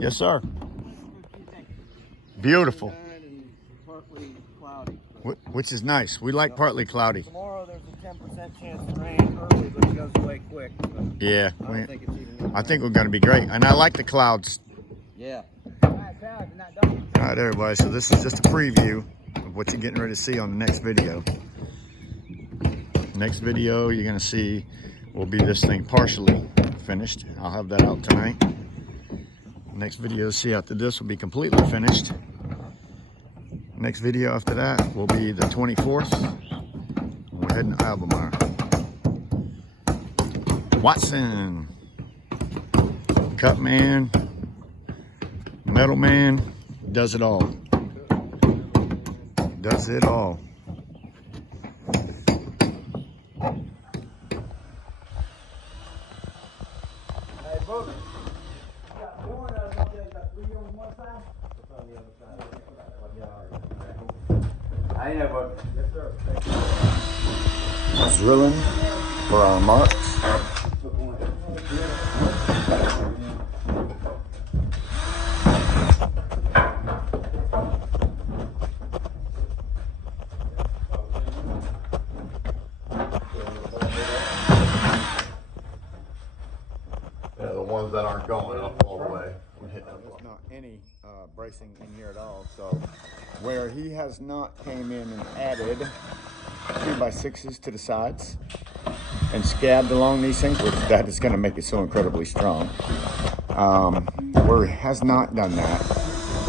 Yes, sir. Beautiful. Partly cloudy. Which is nice. We like partly cloudy. Tomorrow there's a 10% chance of rain early, but it goes away quick. So Yeah. I don't think it's even. I think we're going to be great. And I like the clouds. Yeah. All right, everybody. So this is just a preview of what you're getting ready to see on the next video. Next video you're going to see will be this thing partially finished. I'll have that out tonight. Next video see after this will be completely finished. Next video after that will be the 24th. We're heading to Albemarle. Watson, cut man, metal man, does it all. Does it all. Hey, Booker. You got one out of there. You got 3 on one side? What's on the other side? I know, Booker. Yes, sir. Thank you. Drilling for our marks. Yeah, the ones that aren't going up all the way. There's not any bracing in here at all, so where he has not came in and added 2x6s to the sides and scabbed along these things, which that is going to make it so incredibly strong. Where he has not done that,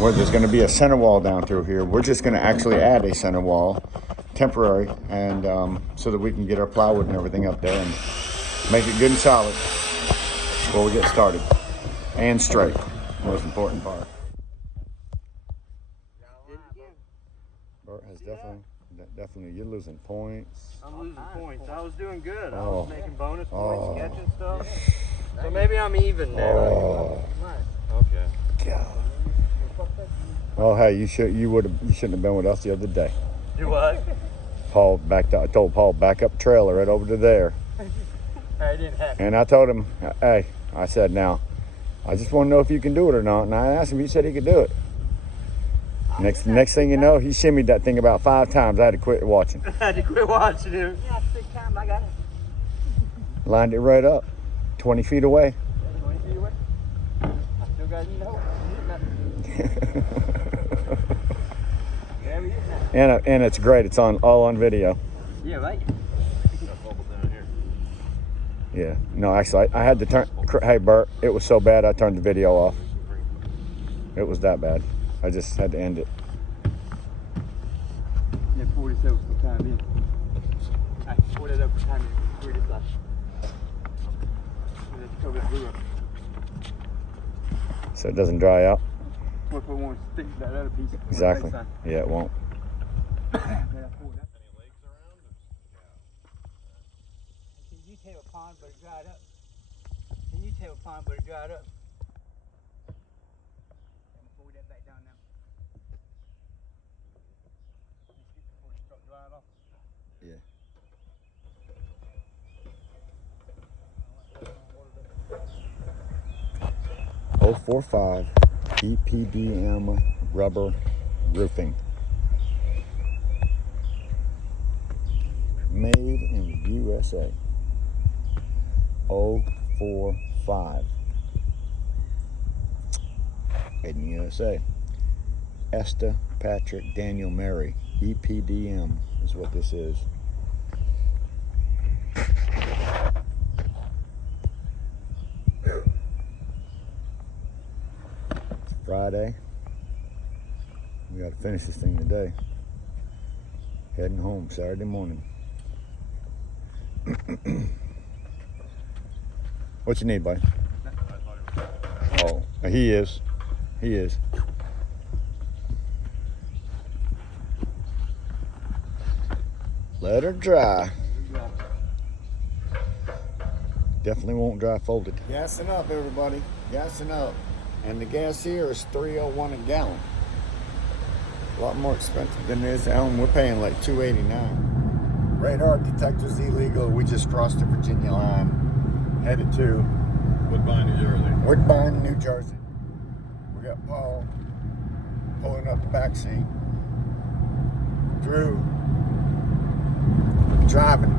where there's going to be a center wall down through here, we're just going to actually add a center wall, temporary, and so that we can get our plywood and everything up there and make it good and solid before we get started. And straight, most important part. Bert has definitely, you're losing points. I'm losing points. I was doing good. I Oh. was making bonus points, catching stuff. So maybe I'm even now. Oh, Okay. God. Oh, hey, you shouldn't have been with us the other day. Do what? I told Paul back up trailer right over to there, I didn't have to. and I told him, hey, I said, now, I just want to know if you can do it or not. And I asked him, he said he could do it. Next thing you know, he shimmied that thing about 5 times. I had to quit watching. I had to quit watching him. Yeah, 6 times I got it. Lined it right up, 20 feet away. 20 feet away. I still got it in the hole. And it's great. It's all on video. Yeah, right. Yeah. No, actually, I had to turn. Hey, Bert, it was so bad I turned the video off. It was that bad. I just had to end it. Yeah, 47 for time in. I 40 up for time in. 3 this last. And then cover that blue up. So it doesn't dry out. What if I want to stick that other piece? Exactly. Yeah, it won't. Can you tell a pond but it dried up? Can you tell a pond but it dried up? I'm gonna fold that back down now. Before it start drying off. Yeah. Oh 45 EPDM rubber roofing. Made in the USA. 045. Made in the USA. Esther Patrick Daniel Mary. EPDM is what this is. It's Friday. We got to finish this thing today. Heading home Saturday morning. What you need, buddy? Oh, he is. He is. Let her dry. Definitely won't dry folded. Gassing up, everybody. Gassing up. And the gas here is $3.01 a gallon. A lot more expensive than it is at home. We're paying like $2.89. Radar detector's illegal. We just crossed the Virginia line. Headed to Woodbine, New Jersey. Woodbine, New Jersey. got Paul pulling up the back seat. Drew driving,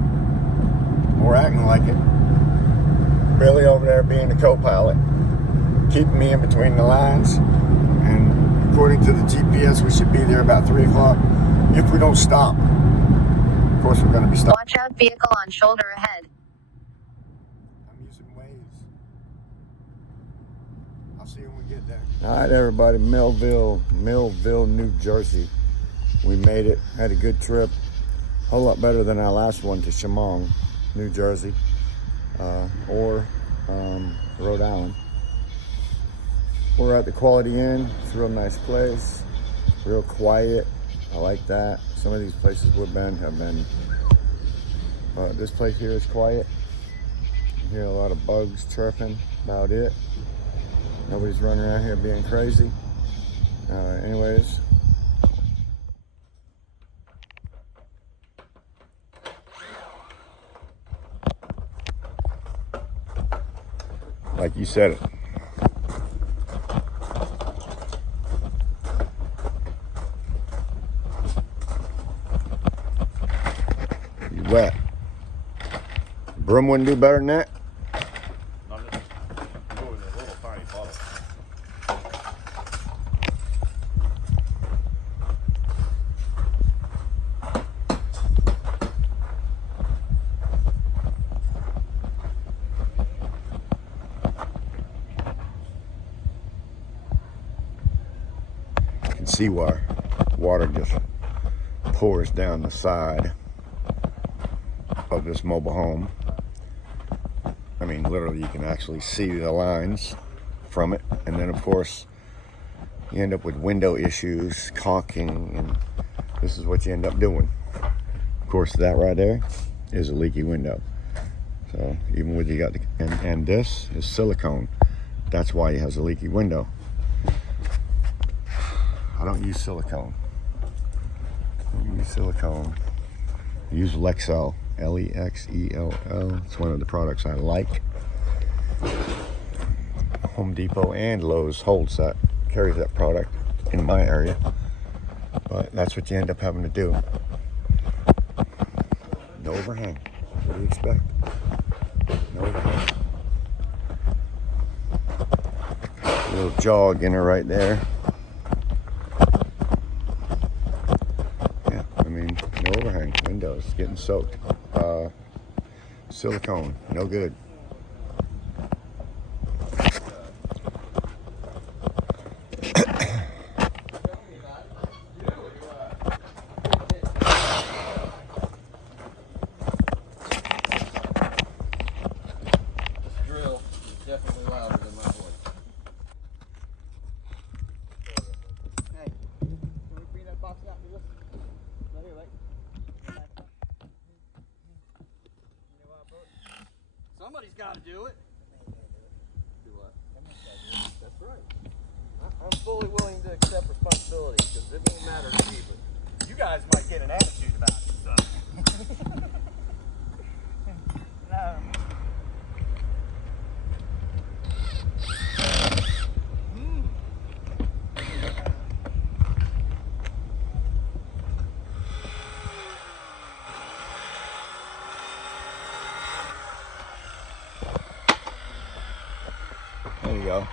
or acting like it. Billy over there being the co-pilot, keeping me in between the lines. And according to the GPS, we should be there about 3 o'clock if we don't stop. Of course, we're going to be stopping. Watch out, vehicle on shoulder ahead. I'm using Waze. I'll see you when we get there. All right, everybody, Millville, New Jersey. We made it, had a good trip. A whole lot better than our last one to Chemung, New Jersey, or Rhode Island. We're at the Quality Inn. It's a real nice place, real quiet. I like that. Some of these places we've been have been, this place here is quiet. You hear a lot of bugs chirping, about it. Nobody's running around here being crazy. Anyways. Like you said it. You wet. Broom wouldn't do better than that. See why water just pours down the side of this mobile home. I mean, literally, you can actually see the lines from it. And then, of course, you end up with window issues, caulking, and this is what you end up doing. Of course, that right there is a leaky window. So even with you got the, and this is silicone. That's why it has a leaky window. I don't use silicone. I use silicone. I use Lexel, Lexell. It's one of the products I like. Home Depot and Lowe's holds that, carries that product in my area. But that's what you end up having to do. No overhang. What do you expect? No overhang. A little jog in her right there. No overhang, windows getting soaked. Silicone, no good. Drill is definitely louder than my voice. Hey, can we clean that box out for this? Right here, right? Somebody's got to do it. Do what? That's right. I'm fully willing to accept responsibility because it won't matter to me, but you guys might get an attitude about it. So. No. There you go.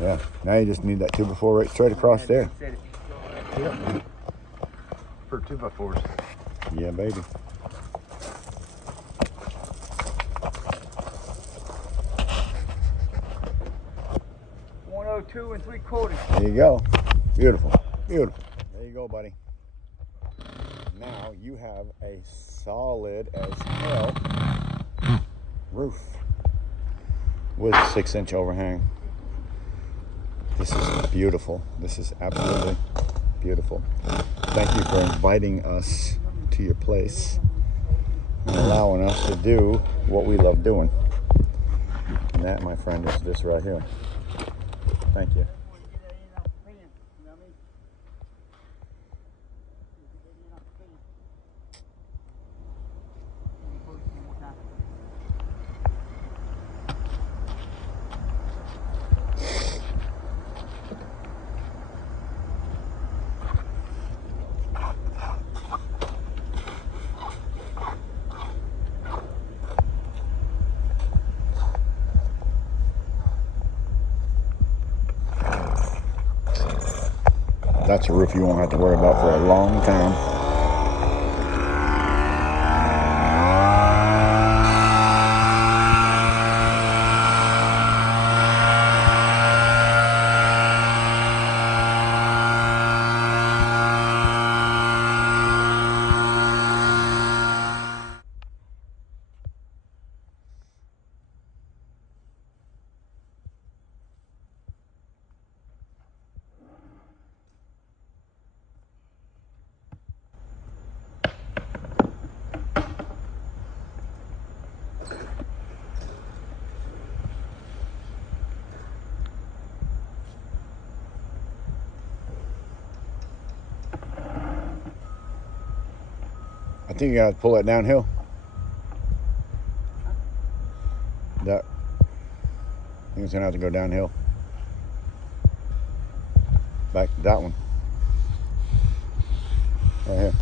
Yeah, now you just need that 2x4 right straight across there. Yep. For 2x4s. Yeah, baby. $102 3/4. There you go. Beautiful. Beautiful. There you go, buddy. Now you have a solid as hell roof with 6-inch overhang. This is beautiful. This is absolutely beautiful. Thank you for inviting us to your place and allowing us to do what we love doing. And that, my friend, is this right here. Thank you. That's a roof you won't have to worry about for a long time. I think you gotta pull that downhill. That, I think it's gonna have to go downhill. Back to that one. Right here.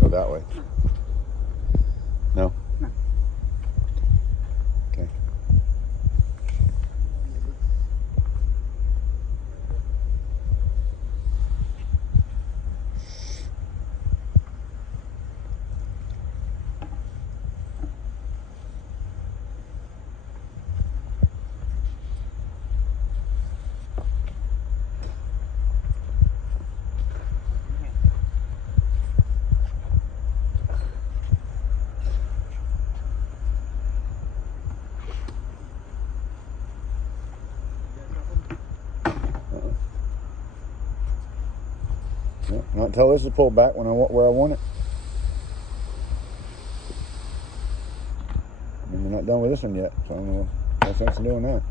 Go that way. No? No. Okay. No, not until this is pulled back when where I want it. And we're not done with this one yet, so I don't know no sense in doing that.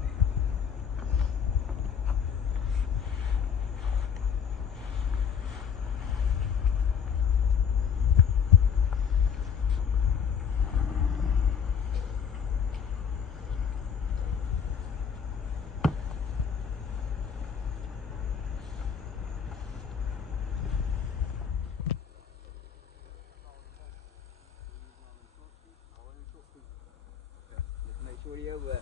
Just make sure you're over that.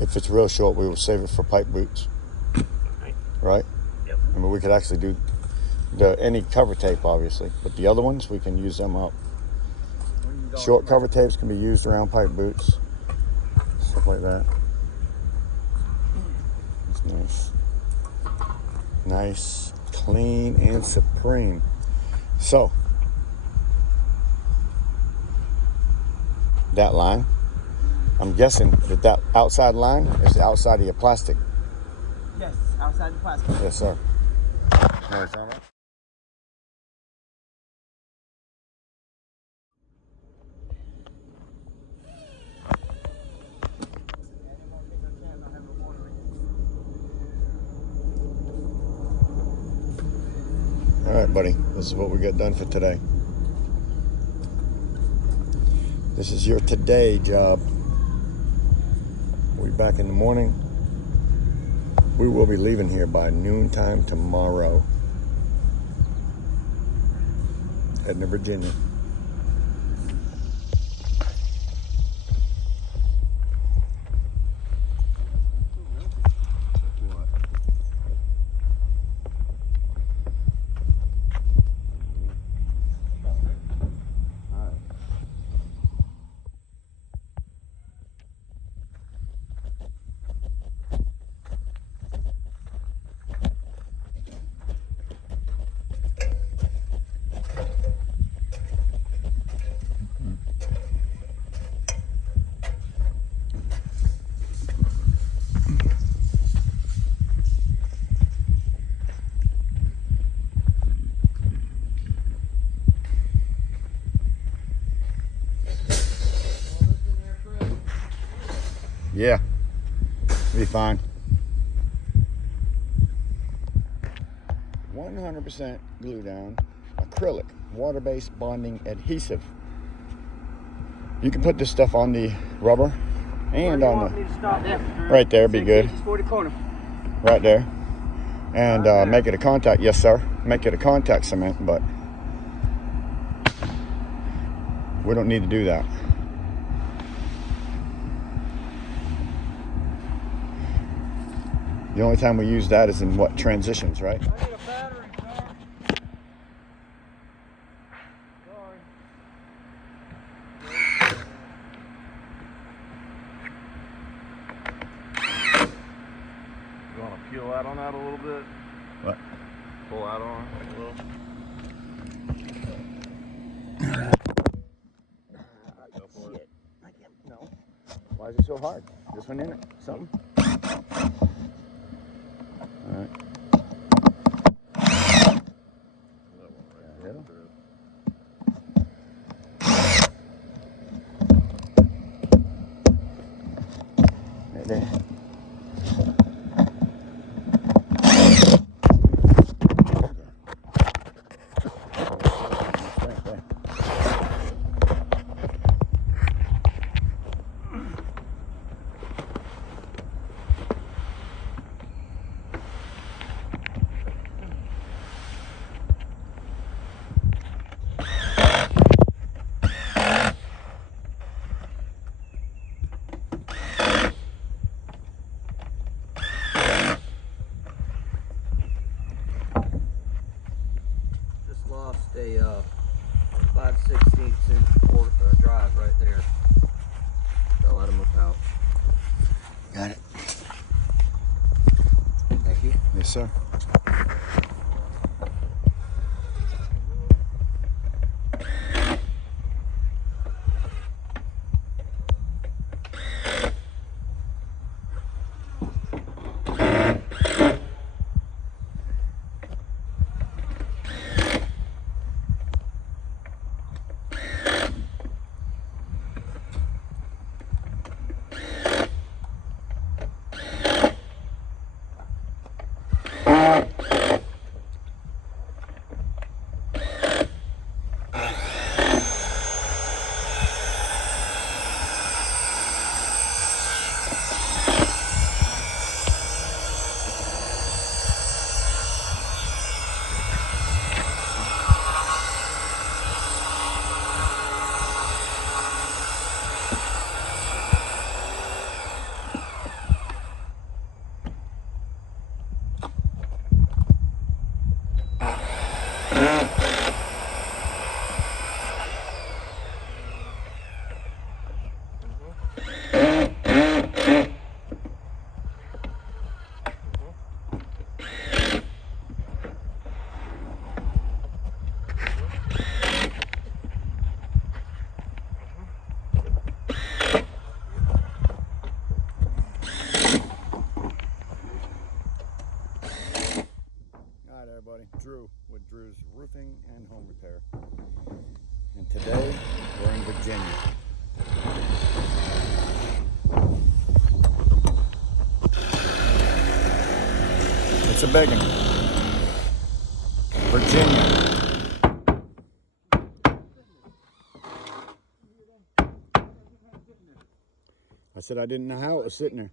If it's real short, we will save it for pipe boots. Right? Yep. I mean, we could actually do any cover tape, obviously, but the other ones, we can use them up. Short cover tapes can be used around pipe boots, stuff like that. It's nice. Nice, clean, and supreme. So, that line, I'm guessing that outside line is the outside of your plastic. Yes, outside the plastic. Yes, sir. No, it's not right. All right, buddy. This is what we got done for today. This is your today job. We'll be back in the morning. We will be leaving here by noontime tomorrow. Heading to Virginia. Yeah, be fine. 100% glue down, acrylic, water-based bonding adhesive. You can put this stuff on the rubber and on the, right there, be good. 40 corner. Right there. and make it a contact. Yes, sir. Make it a contact cement, but we don't need to do that. The only time we use that is in what, transitions, right? I need a battery, car. Sorry. You want to peel out on that a little bit? What? Pull out on it a little. Go for it. I can't. No. Why is it so hard? This one in it? Something? All right. That one right Yeah. there. Right there. Right there. Just lost a 5/16 inch port drive right there. So let him look out. Got it. Thank you. Yes, sir. Everybody, Drew with Drew's Roofing and Home Repair. And today we're in Virginia. It's a big one. Virginia. I said I didn't know how it was sitting there.